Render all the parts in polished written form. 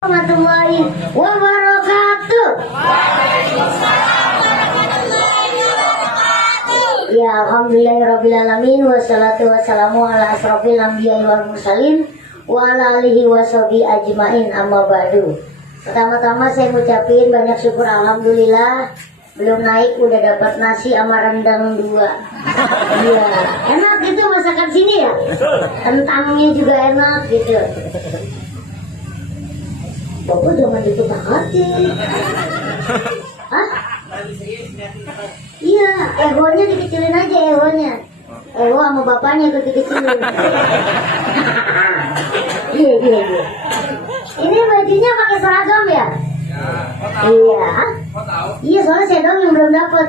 Warahmatullahi wabarakatuh. Ya, alhamdulillahirrabbilalamin. Wassalatu wassalamu ala asrofil anbiya'i wal mursalin wa ala alihi washabihi ajmain, amma ba'du. Pertama-tama saya ngucapin banyak syukur, alhamdulillah. Belum naik udah dapat nasi sama rendang 2. Iya, enak gitu masakan sini ya. Kentangnya juga enak gitu. Bapak jangan dikutak-hati. Hah? Iya, egonya dikecilin aja egonya. Ego sama bapaknya ikut dikecilin. Iya. Ini bajunya pakai seragam ya? Iya. Iya, soalnya saya dong yang belum dapet.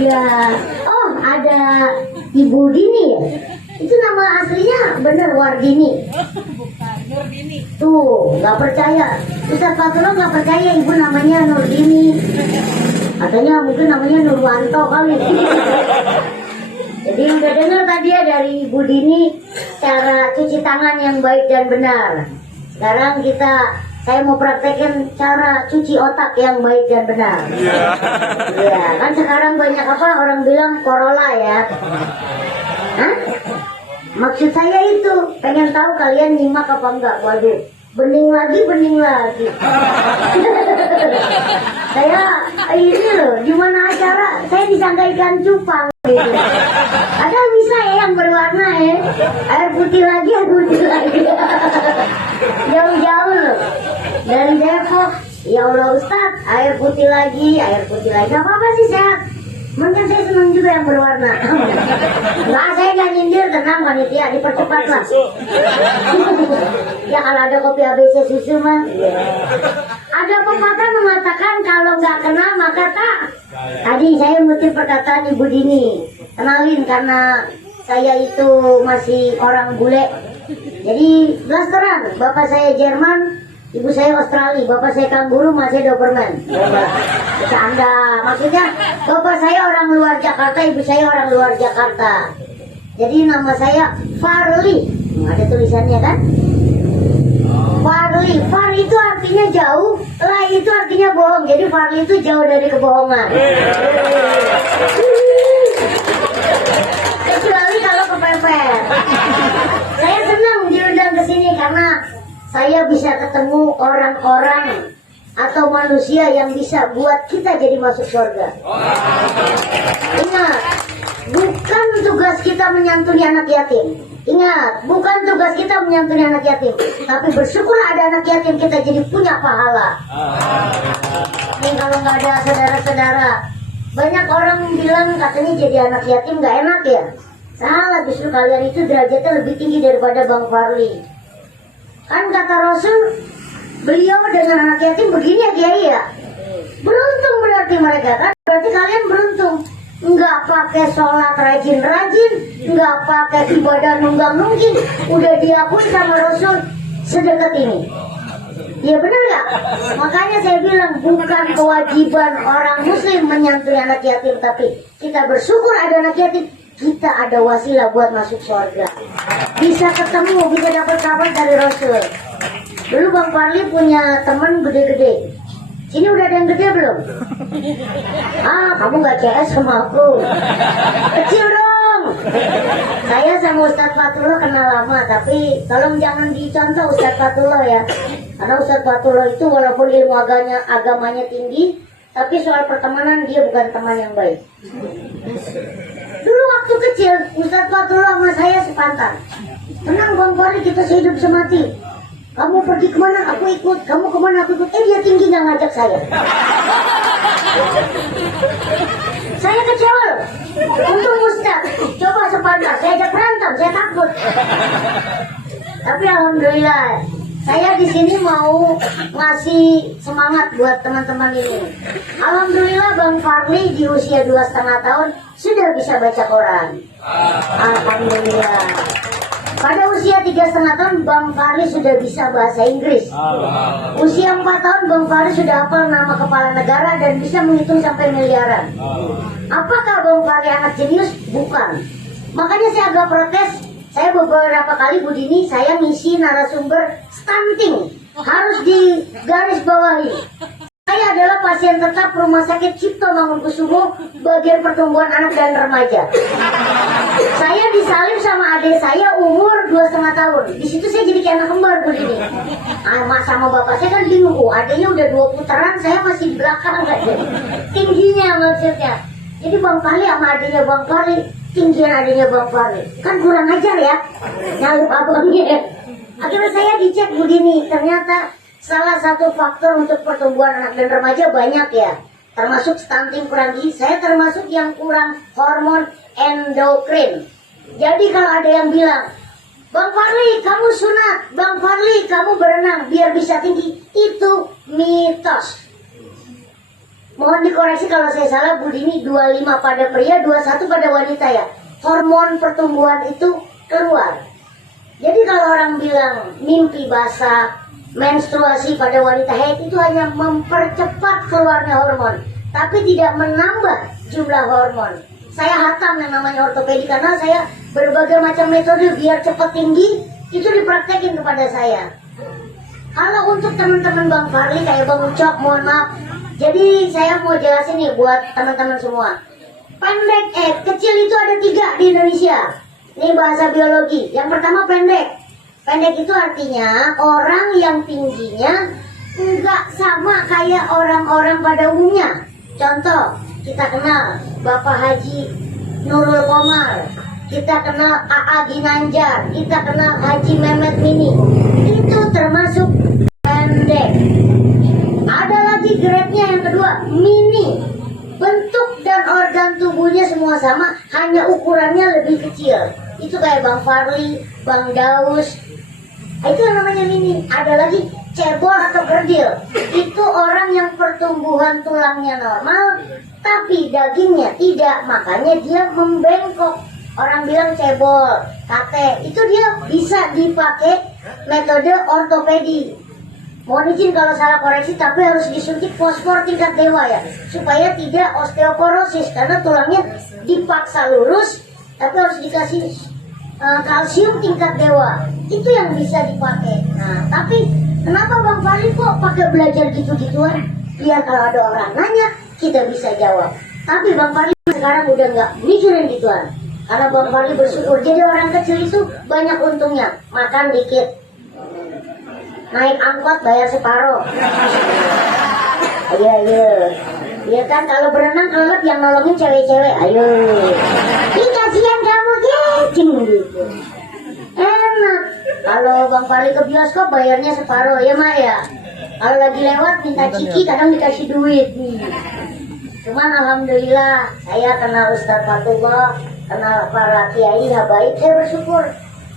Iya. Oh, ada Ibu Dini ya? Itu nama aslinya bener Wardini. Nurdini. Tuh, nggak percaya. Ustaz Fatullah nggak percaya ibu namanya Nurdini. Katanya mungkin namanya Nurwanto kali. Jadi udah dengar tadi ya dari Ibu Dini cara cuci tangan yang baik dan benar. Sekarang saya mau praktekin cara cuci otak yang baik dan benar. Iya, kan sekarang banyak orang bilang Corolla ya. Hah? Maksud saya itu pengen tahu kalian nyimak apa enggak. Waduh, bening lagi. Saya ini loh, di mana acara saya disangka ikan cupang gitu. Ada bisa ya yang berwarna ya, air putih lagi. Jauh-jauh loh dari Depok. Ya Allah Ustaz, air putih lagi. Gak apa-apa sih, sehat. Mungkin saya senang juga yang berwarna. Enggak, saya nggak nyindir, tenang panitia, dipercepat lah. Ya kalau ada kopi ABC susu mah. Ada pepatah mengatakan kalau nggak kenal maka tak. Tadi saya mengutip perkataan Ibu Dini. Kenalin karena saya itu masih orang bule. Jadi blasteran, bapak saya Jerman, ibu saya Australia, bapak saya kanguru, masih Doberman. Bercanda, maksudnya bapak saya orang luar Jakarta, ibu saya orang luar Jakarta. Jadi nama saya Farli. Ada tulisannya kan? Farli. Far itu artinya jauh, lah itu artinya bohong. Jadi Farli itu jauh dari kebohongan. Kecuali kalau kepepet. Saya senang diundang ke sini karena saya bisa ketemu orang-orang atau manusia yang bisa buat kita jadi masuk surga. Ingat, bukan tugas kita menyantuni anak yatim. Ingat, bukan tugas kita menyantuni anak yatim, tapi bersyukur ada anak yatim kita jadi punya pahala. Ini kalau nggak ada saudara-saudara, banyak orang bilang katanya jadi anak yatim nggak enak ya. Salah, justru kalian itu derajatnya lebih tinggi daripada Bang Farli. Kan kata Rasul, beliau dengan anak yatim begini ya Kiai ya. Beruntung berarti mereka kan. Berarti kalian beruntung. Nggak pakai sholat rajin-rajin, nggak pakai ibadah nunggang-nungging, udah diakui sama Rasul sedekat ini. Ya benar nggak? Makanya saya bilang bukan kewajiban orang muslim menyantuni anak yatim, tapi kita bersyukur ada anak yatim. Kita ada wasilah buat masuk surga. Bisa ketemu, bisa dapat kabar dari Rasul. Dulu Bang Farli punya teman gede-gede. Sini udah ada yang gede belum? Kamu gak CS sama aku. Kecil dong. Saya sama Ustaz Fatullah kenal lama, tapi tolong jangan dicontoh Ustaz Fatullah ya. Karena Ustaz Fatullah itu walaupun ilmu agamanya tinggi, tapi soal pertemanan dia bukan teman yang baik. Dulu waktu kecil Ustaz Fatullah sama saya sepantar. Tenang Bang Farli, kita sehidup semati. Kamu pergi kemana aku ikut, kamu kemana aku ikut. Dia tinggi nggak ngajak saya. Saya kecewa. Untung Ustaz coba sepantar, saya ajak berantem, saya takut. Tapi alhamdulillah, saya di sini mau ngasih semangat buat teman-teman ini. Alhamdulillah Bang Farli di usia 2,5 tahun sudah bisa baca Quran. Alhamdulillah. Pada usia 3,5 tahun Bang Farli sudah bisa bahasa Inggris. Usia 4 tahun Bang Farli sudah hafal nama kepala negara dan bisa menghitung sampai miliaran. Apakah Bang Farli anak jenius? Bukan. Makanya saya agak protes. Saya beberapa kali Bu Dini, saya ngisi narasumber stunting. Harus di garis bawahi. Saya adalah pasien tetap Rumah Sakit Cipto Mangunkusumo, bagian pertumbuhan anak dan remaja. Saya disalib sama adik saya umur 2,5 tahun. Di situ saya jadi kayak anak kembar Bu Dini. Sama bapak saya kan bingung, adiknya udah 2 putaran, saya masih di belakang aja. Tingginya maksudnya. Jadi Bang Fahli sama adiknya Bang Fahli, tinggian adiknya Bang Fahli. Kan kurang ajar ya, nyalip abangnya. Akhirnya saya dicek Bu Dini, ternyata salah satu faktor untuk pertumbuhan anak dan remaja banyak ya. Termasuk stunting kurang gizi, saya termasuk yang kurang hormon endokrin. Jadi kalau ada yang bilang, Bang Fahli kamu sunat, Bang Fahli kamu berenang biar bisa tinggi, itu mitos. Mohon dikoreksi kalau saya salah Bu Dini, 25 pada pria, 21 pada wanita ya. Hormon pertumbuhan itu keluar. Jadi kalau orang bilang mimpi basah, menstruasi pada wanita haid itu hanya mempercepat keluarnya hormon, tapi tidak menambah jumlah hormon. Saya hatam yang namanya ortopedi karena saya berbagai macam metode biar cepat tinggi itu dipraktekin kepada saya. Kalau untuk teman-teman Bang Fahli kayak Bang Ucok, mohon maaf. Jadi saya mau jelasin nih buat teman-teman semua. Pendek, kecil itu ada 3 di Indonesia. Ini bahasa biologi. Yang pertama pendek. Pendek itu artinya orang yang tingginya enggak sama kayak orang-orang pada umumnya. Contoh, kita kenal Bapak Haji Nurul Komar, kita kenal AA Ginanjar, kita kenal Haji Mehmet Mini. Itu termasuk pendek. Ada lagi grade-nya yang kedua, mini. Bentuk dan organ tubuhnya semua sama, hanya ukurannya lebih kecil. Itu kayak Bang Fahli, Bang Daus. Itu yang namanya mini. Ada lagi cebol atau kerdil. Itu orang yang pertumbuhan tulangnya normal, tapi dagingnya tidak. Makanya dia membengkok. Orang bilang cebol, kate. Itu dia bisa dipakai metode ortopedi. Mohon izin kalau salah koreksi, tapi harus disuntik fosfor tingkat dewa ya, supaya tidak osteoporosis, karena tulangnya dipaksa lurus, tapi harus dikasih kalsium tingkat dewa. Itu yang bisa dipakai. Nah, tapi kenapa Bang Fahli kok pakai belajar gitu-gituan? Biar kalau ada orang nanya, kita bisa jawab. Tapi Bang Fahli sekarang udah nggak mikirin gituan, karena Bang Fahli bersyukur. Jadi orang kecil itu banyak untungnya, makan dikit, naik angkot bayar separuh. Ayo. Ya kan kalau berenang kelelep yang nolongin cewek-cewek. Ayo. Ih kasihan kamu gecing gitu. Enak. Kalau Bang Fahli ke bioskop bayarnya separuh ya Mak ya. Kalau lagi lewat minta ciki kadang dikasih duit. Cuman alhamdulillah saya kenal Ustadz Fatullah, kenal para kiai habaib, saya bersyukur.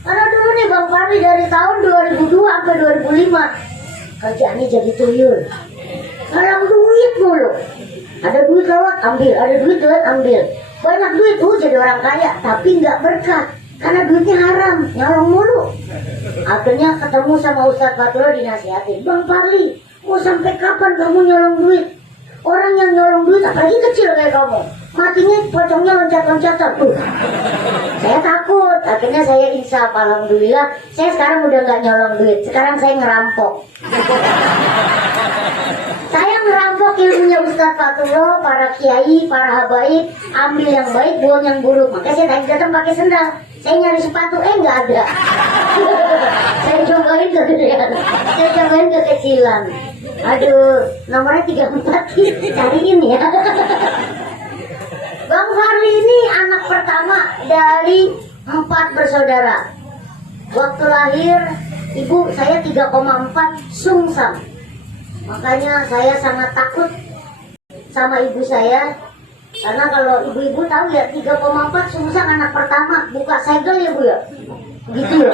Karena dulu nih Bang Fahli dari tahun 2002 sampai 2005 kerjaannya jadi tuyul, orang duit mulu. Ada duit lewat ambil, ada duit lewat ambil. Banyak duit jadi orang kaya, tapi nggak berkah karena duitnya haram, nyolong mulu. Akhirnya ketemu sama Ustadz Fatullah, dinasihatin, Bang Fahli mau sampai kapan kamu nyolong duit? Orang yang nyolong duit apalagi kecil kayak kamu, matinya pocongnya loncat-loncatan. Saya takut. Akhirnya saya insaf, alhamdulillah. Saya sekarang udah nggak nyolong duit. Sekarang saya ngerampok. Saya ngerampok ilmunya Ustadz Fatullah, para kiai, para habaib. Ambil yang baik, buang yang buruk. Makanya saya tadi datang pakai sendal. Saya nyari sepatu, nggak ada. Saya cobain kegedean, saya cobain kekecilan. Aduh, nomornya 34, cariin ya. Bang Fahli ini anak pertama dari 4 bersaudara. Waktu lahir, ibu saya 3,4 sungsang. Makanya saya sangat takut sama ibu saya. Karena kalau ibu-ibu tahu ya, 3,4 sungsang anak pertama. Buka segel ya Bu ya? Gitu ya?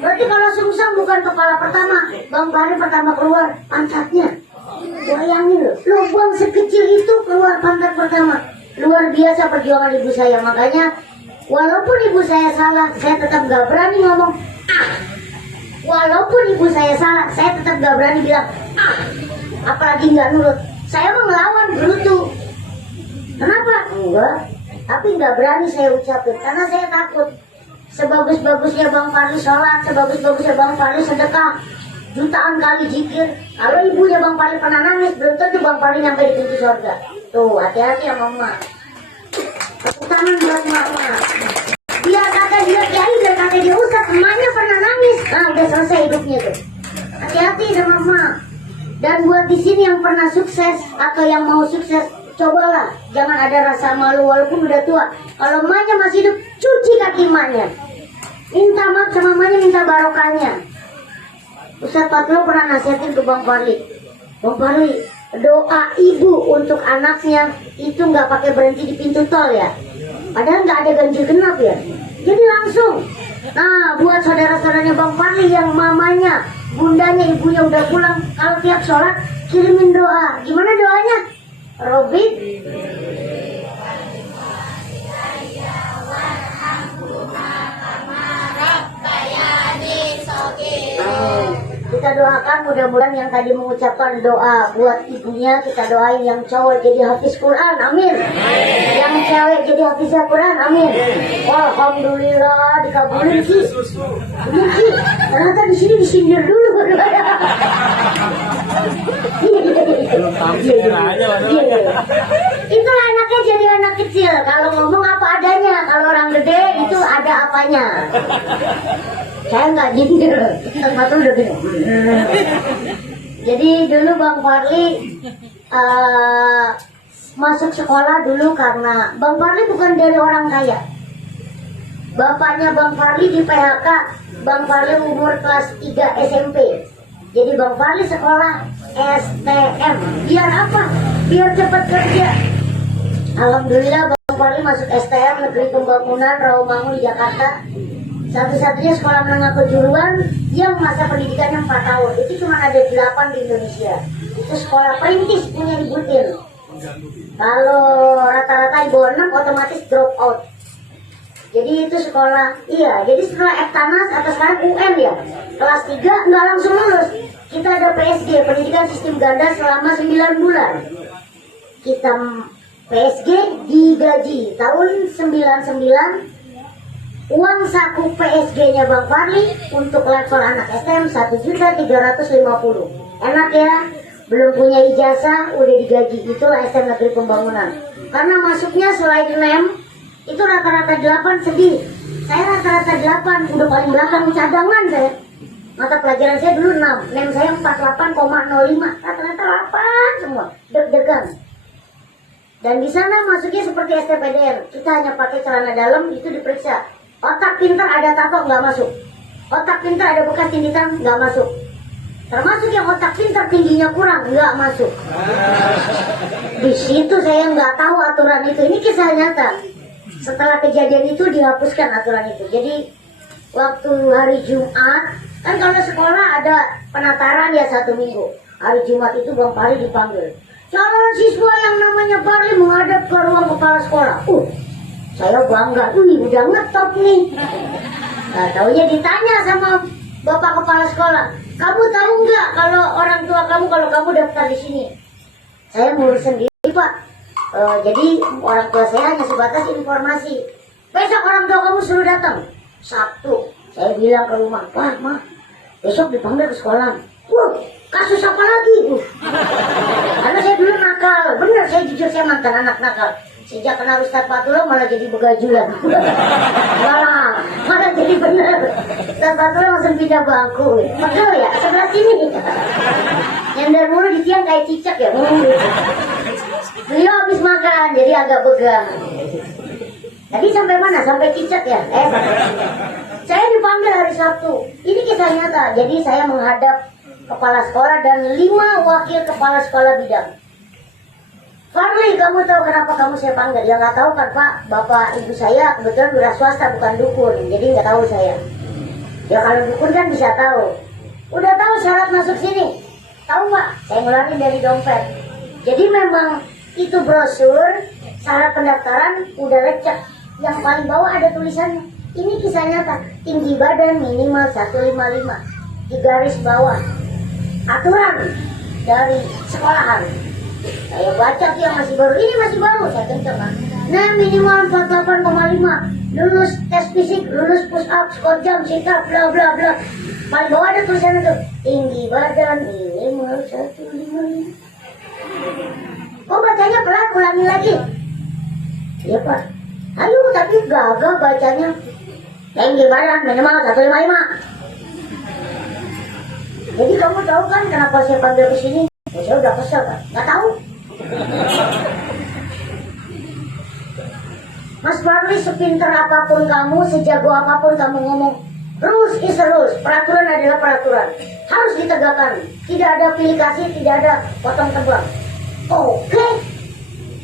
Berarti kalau sungsang bukan kepala pertama, Bang Fahli pertama keluar pantatnya. Bayangin loh, lubang sekecil itu keluar pantat pertama. Luar biasa perjuangan ibu saya. Makanya walaupun ibu saya salah, saya tetap gak berani ngomong ah. Walaupun ibu saya salah, saya tetap gak berani bilang ah. Apalagi gak nurut. Saya mau ngelawan gerutu. Kenapa? Enggak. Tapi gak berani saya ucapin karena saya takut. sebagus-bagusnya Bang Farli sholat, sebagus-bagusnya Bang Farli sedekah, jutaan kali zikir, kalau ibunya Bang Farli pernah nangis, belum tentu Bang Farli nyampe di pintu surga. Tuh, hati-hati ya mama. Tepuk tangan buat mama. Dia kata dia kiai, dia kata dia ustaz, emaknya pernah nangis. Nah, udah selesai hidupnya tuh. Hati-hati sama mama. Dan buat di sini yang pernah sukses atau yang mau sukses, cobalah jangan ada rasa malu walaupun udah tua. Kalau emaknya masih hidup, cuci kaki emaknya. Minta maaf sama emaknya, minta barokahnya. Ustaz Patlo pernah nasihatin ke Bang Farli. Bang Farli, doa ibu untuk anaknya itu nggak pakai berhenti di pintu tol ya. Padahal nggak ada ganjil genap ya. Jadi langsung. Nah, buat saudara-saudaranya Bang Farli yang mamanya, bundanya, ibunya udah pulang, kalau tiap sholat kirimin doa. Gimana doanya? Robik kita doakan mudah-mudahan yang tadi mengucapkan doa buat ibunya, kita doain yang cowok jadi hafiz Quran, amin. Yang cewek jadi hafiz Quran, amin. Alhamdulillah dikabulin sih. Ini sih, ternyata di sini disindir dulu. Itu anaknya jadi anak kecil. Kalau ngomong apa adanya, kalau orang gede itu ada apanya. Saya nggak jindir, tempat udah gini. Jadi dulu Bang Farli masuk sekolah dulu karena Bang Farli bukan dari orang kaya. Bapaknya Bang Farli di PHK, Bang Farli umur kelas 3 SMP. Jadi Bang Farli sekolah STM. Biar apa? Biar cepat kerja. Alhamdulillah Bang Farli masuk STM Negeri Pembangunan Rawamangun di Jakarta. Satu-satunya sekolah menengah kejuruan yang masa pendidikannya 4 tahun. Itu cuma ada 8 di Indonesia. Itu sekolah perintis punya Ibu Tin. Kalau rata-rata di bawah 6 otomatis drop out. Jadi itu sekolah, iya. Jadi setelah Ektanas atau sekarang UN ya, kelas 3 nggak langsung lulus. Kita ada PSG, pendidikan sistem ganda selama 9 bulan. Kita PSG digaji tahun 99. Uang saku PSG-nya Bang Farli untuk level anak STM 1.350.000. Enak ya, belum punya ijazah udah digaji. Itulah STM Negeri Pembangunan. Karena masuknya selain NEM itu rata-rata 8 sedih. Saya rata-rata 8, udah paling belakang cadangan saya. Mata pelajaran saya dulu 6, NEM saya 48,05, rata-rata 8 semua, deg-degan. Dan di sana masuknya seperti STPDN, kita hanya pakai celana dalam, itu diperiksa. Otak pintar ada tato nggak masuk. Otak pintar ada bekas tindikan nggak masuk. Termasuk yang otak pintar tingginya kurang nggak masuk. Di situ saya nggak tahu aturan itu. Ini kisah nyata. Setelah kejadian itu dihapuskan aturan itu. Jadi waktu hari Jumat kan kalau sekolah ada penataran ya 1 minggu. Hari Jumat itu Bang Farli dipanggil. Calon siswa yang namanya Farli menghadap ke ruang kepala sekolah. Saya bangga, udah ngetop nih. Nah, taunya ditanya sama bapak kepala sekolah, kamu tahu nggak kalau orang tua kamu kalau kamu daftar di sini? Saya ngurus sendiri Pak. Jadi orang tua saya hanya sebatas informasi. Besok orang tua kamu suruh datang. Sabtu, saya bilang ke rumah, Wah, Ma, besok dipanggil ke sekolah. Kasus apa lagi? Karena saya dulu nakal, bener saya jujur saya mantan anak nakal. Sejak kenal Ustaz Patlo malah jadi begajulan. malah jadi bener. Ustaz Patlo langsung pindah bangku. Betul ya, sebelah sini. Nyender mulu di tiang kayak cicak ya. Beliau habis makan, jadi agak begang. Tadi sampai mana? Sampai cicak ya? Saya dipanggil hari Sabtu. Ini kisah nyata. Jadi saya menghadap kepala sekolah dan 5 wakil kepala sekolah bidang. Farli, kamu tahu kenapa kamu saya panggil? Ya nggak tahu kan Pak, bapak ibu saya kebetulan wira swasta bukan dukun, jadi nggak tahu saya. Ya kalau dukun kan bisa tahu. Udah tahu syarat masuk sini? Tahu Pak? Saya ngeluarin dari dompet. Jadi memang itu brosur syarat pendaftaran udah lecek. Yang paling bawah ada tulisannya. Ini kisah nyata. Tinggi badan minimal 155. Di garis bawah. Aturan dari sekolahan. Saya baca tuh yang masih baru, ini masih baru, saya kenceng kan. Nah minimal 48,5, lulus tes fisik, lulus push up, squat jump, sit up, bla bla bla. Paling bawah ada tulisan itu, tinggi badan minimal 155. Kok bacanya pelan, ulangi lagi. Iya Pak. Ayo, tapi gagal bacanya. Tinggi badan minimal 155. Jadi kamu tahu kan kenapa saya panggil ke sini? Ya, saya udah kesel kan? Nggak tahu. Mas Farli, sepinter apapun kamu, sejago apapun kamu ngomong, rules is a rules. Peraturan adalah peraturan. Harus ditegakkan. Tidak ada pilih kasih, tidak ada potong tebang. Oke.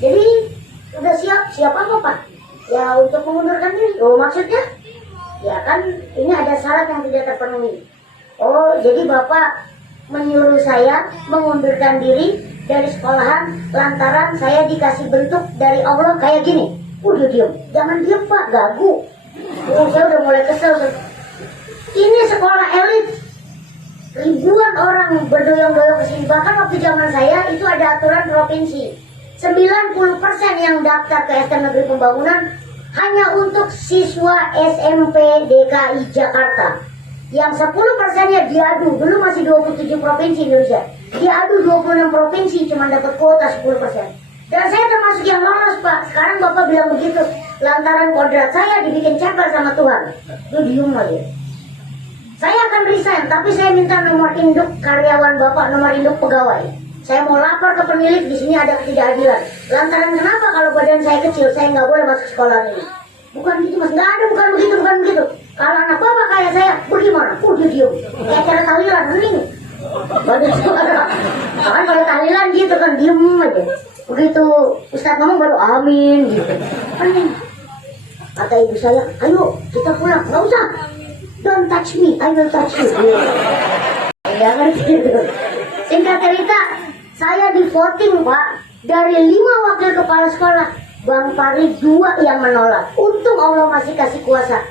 Jadi sudah siap? Siap apa Pak? Ya untuk mengundurkan diri. Oh maksudnya? Ya kan ini ada syarat yang tidak terpenuhi. Oh jadi Bapak menyuruh saya mengundurkan diri dari sekolahan lantaran saya dikasih bentuk dari Allah kayak gini. Udah diem, jangan diem Pak, gagu. Oh saya udah mulai kesel. Ini sekolah elit, ribuan orang berdoyong-doyong ke sini. Bahkan waktu zaman saya itu ada aturan provinsi, 90% yang daftar ke STM Negeri Pembangunan hanya untuk siswa SMP DKI Jakarta. Yang 10%-nya diadu, dulu masih 27 provinsi Indonesia. Diadu 26 provinsi, cuma dapat kuota 10%. Dan saya termasuk yang lolos Pak. Sekarang Bapak bilang begitu lantaran kodrat saya dibikin cepel sama Tuhan. Lu diem aja. Saya akan resign, tapi saya minta nomor induk karyawan Bapak, nomor induk pegawai. Saya mau lapor ke pemilik, di sini ada ketidakadilan. Lantaran kenapa kalau badan saya kecil, saya nggak boleh masuk sekolah ini? Bukan gitu Mas, nggak ada, bukan begitu. Kalau anak Bapak kayak saya, bagaimana? Dia diem. Kayak cara tahlilan, hening. Badan suara. Kan kalau tahlilan gitu kan, diem aja. Begitu Ustadz ngomong baru amin gitu. Aneh. Kata ibu saya, ayo kita pulang. Nggak usah. Don't touch me, I will touch you. Jangan gitu. Singkat cerita, saya di voting Pak. Dari 5 wakil kepala sekolah, Bang Farli 2 yang menolak. Untung Allah masih kasih kuasa.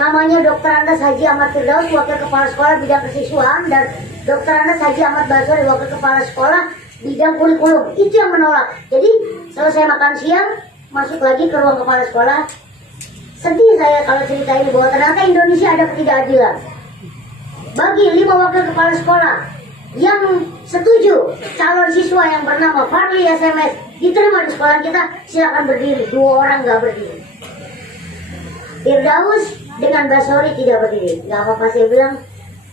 Namanya Dr. Andes Haji Ahmad Firdaus, wakil kepala sekolah bidang kesiswaan, dan Dr. Andes Haji Ahmad Basori, wakil kepala sekolah bidang kurikulum. Itu yang menolak. Jadi selesai makan siang, masuk lagi ke ruang kepala sekolah. Sedih saya kalau cerita ini bahwa ternyata Indonesia ada ketidakadilan. Bagi 5 wakil kepala sekolah yang setuju calon siswa yang bernama Farli SMS diterima di sekolah kita, silakan berdiri. 2 orang nggak berdiri. Firdaus dengan Basori tidak berdiri. Nggak apa-apa saya bilang.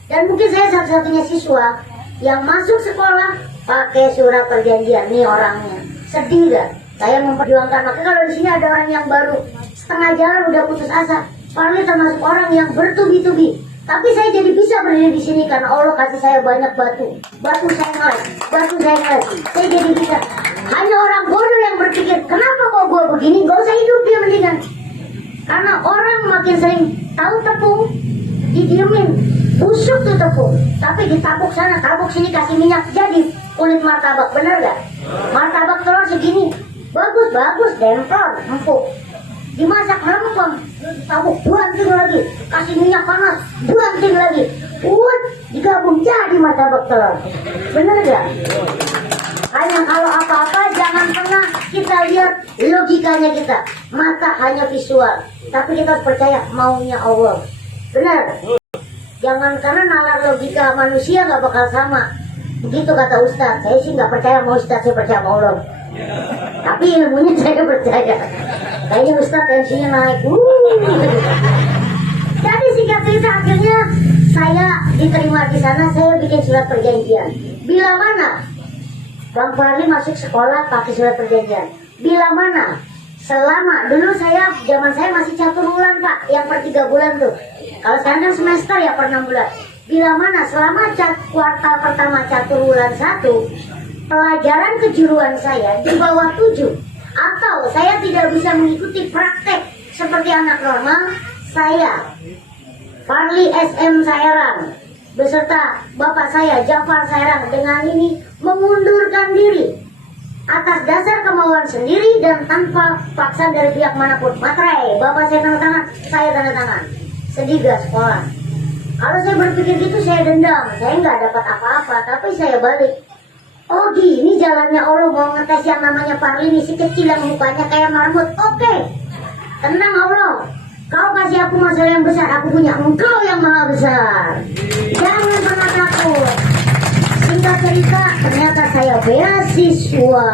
Dan mungkin saya satu-satunya siswa yang masuk sekolah pakai surat perjanjian. Nih orangnya. Sedih gak? Saya memperjuangkan. Maka kalau di sini ada orang yang baru setengah jalan udah putus asa. Farli termasuk orang yang bertubi-tubi. Tapi saya jadi bisa berdiri di sini karena Allah kasih saya banyak batu. Batu saya ngeles. Saya jadi bisa. Hanya orang bodoh yang berpikir, kenapa kok gue begini? Gak usah hidup dia mendingan. Karena orang makin sering tahu tepung, didiemin. Busuk tuh tepung. Tapi ditabuk sana, tabuk sini, kasih minyak. Jadi kulit martabak, bener gak? Martabak telur segini. Bagus, demplon, empuk. Dimasak lempeng, tabuk, buanting lagi, kasih minyak panas, buanting lagi, digabung jadi martabak telur. Bener gak? Hanya kalau apa-apa jangan pernah kita lihat logikanya kita. Mata hanya visual, tapi kita harus percaya maunya Allah. Benar? Jangan karena nalar logika manusia gak bakal sama. Begitu kata Ustadz. Saya sih gak percaya sama Ustadz, saya percaya sama Allah. Tapi ilmunya saya percaya. Kayaknya Ustadz tensinya naik. Jadi singkat cerita akhirnya saya diterima di sana. Saya bikin surat perjanjian. Bila mana Bang Farli masuk sekolah pakai surat perjanjian. Bila mana selama dulu zaman saya masih catur bulan Pak, yang per 3 bulan tuh. Kalau sekarang kan semester ya per 6 bulan. Bila mana selama kuartal pertama catur bulan 1, pelajaran kejuruan saya di bawah 7, atau saya tidak bisa mengikuti praktek seperti anak normal, saya Farli SM Sairang beserta bapak saya Jafar Sairang dengan ini mengundurkan diri atas dasar kemauan sendiri dan tanpa paksaan dari pihak manapun. Materai, bapak saya tanda tangan, saya tanda tangan. Sedih gak sekolah? Kalau saya berpikir gitu saya dendam, saya nggak dapat apa-apa, tapi saya balik. Oh gini jalannya Allah mau ngetes yang namanya Farli ini, si kecil yang mukanya kayak marmut. Oke, tenang Allah. Kau kasih aku masalah yang besar, aku punya engkau yang maha besar. Jangan pernah takut. Singkat cerita, ternyata saya beasiswa.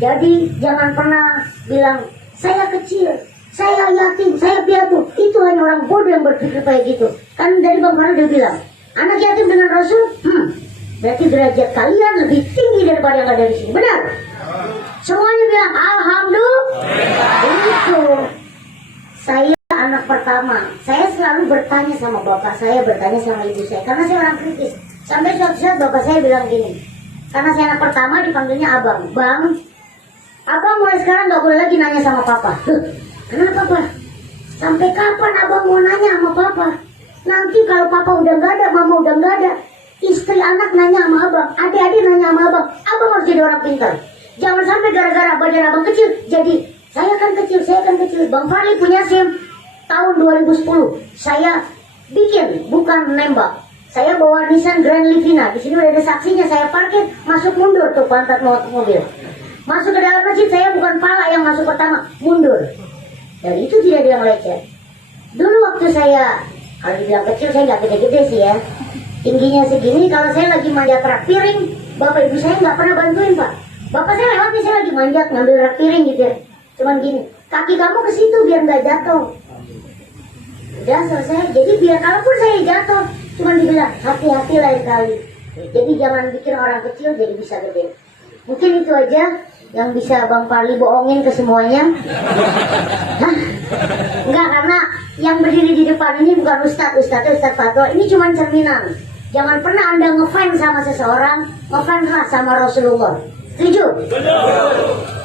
Jadi jangan pernah bilang saya kecil, saya yatim, saya piatu. Itu hanya orang bodoh yang berpikir kayak gitu. Kan dari Bang Farel dia bilang, anak yatim dengan Rasul, berarti derajat kalian lebih tinggi daripada yang ada di sini. Benar? Semuanya bilang alhamdulillah. Itu saya anak pertama. Saya selalu bertanya sama bapak saya, bertanya sama ibu saya, karena saya orang kritis. Sampai suatu saat bapak saya bilang gini, karena saya anak pertama dipanggilnya abang. Bang, abang mulai sekarang gak boleh lagi nanya sama papa. Kenapa Pak? Sampai kapan abang mau nanya sama papa? Nanti kalau papa udah gak ada, mama udah gak ada, istri anak nanya sama abang, adik-adik nanya sama abang. Abang harus jadi orang pintar. Jangan sampai gara-gara badan abang kecil, jadi saya kan kecil. Bang Farel punya SIM tahun 2010. Saya bikin, bukan nembak. Saya bawa Nissan Grand Livina. Di sini udah ada saksinya. Saya parkir, masuk mundur tuh pantat mobil. Masuk ke dalam masjid, saya bukan pala yang masuk pertama, mundur. Dan itu tidak ada yang lecet. Dulu waktu saya, kalau dibilang kecil, saya nggak gede-gede sih ya. Tingginya segini, kalau saya lagi manjat rak piring, bapak ibu saya nggak pernah bantuin Pak. Bapak saya lewat nih, saya lagi manjat ngambil rak piring gitu ya. Cuman gini, kaki kamu ke situ biar nggak jatuh. Udah selesai. Jadi biar kalaupun saya jatuh, cuman dibilang hati-hati lain kali. Jadi jangan bikin orang kecil jadi bisa gede. Mungkin itu aja yang bisa Bang Farel bohongin ke semuanya. Hah? Enggak, karena yang berdiri di depan ini bukan Ustadz Fatwa. Ini cuma cerminan. Jangan pernah Anda ngefans sama seseorang, ngefanslah sama Rasulullah. Setuju?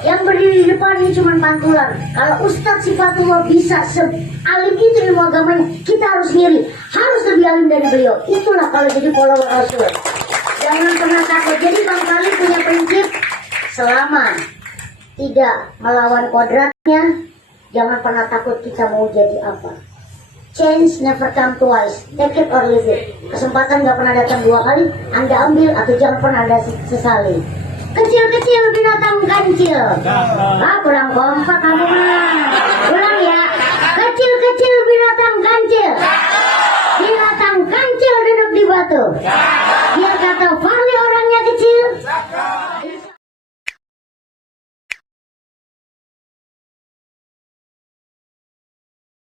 Yang berdiri di depan ini cuma pantulan. Kalau Ustadz Sifatullah bisa sealim itu ilmu agamanya, kita harus ngiri, harus lebih alim dari beliau. Itulah kalau jadi follower Rasul. Jangan pernah takut. Jadi Bang Farel punya prinsip, selama tidak melawan kodratnya, jangan pernah takut kita mau jadi apa. Change never come twice, take it or leave it. Kesempatan gak pernah datang dua kali, Anda ambil atau jangan pernah Anda sesali. Kecil-kecil binatang kancil. Kurang kompak kamu mah. Ulang ya. Kecil-kecil binatang kancil. Binatang kancil duduk di batu.